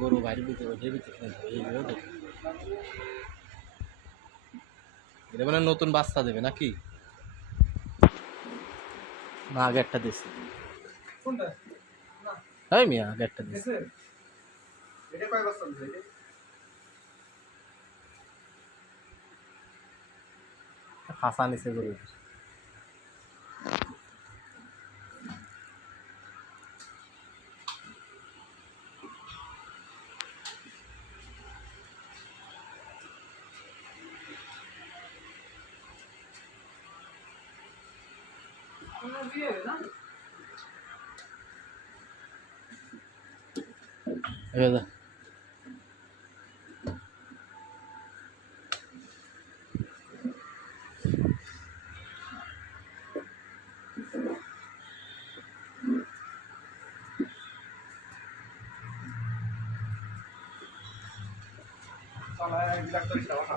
গরু বাইরে দিতে এটা মানে নতুন বাচ্চা দেবে নাকি? না আগে একটা দিছে। তাই মিয়া আগে একটা দিছে। এটা কয় বস্তা দিছে এটা? ফাঁসা নিছে গরু। এবার চালায় বিলাক করিস না বাসা।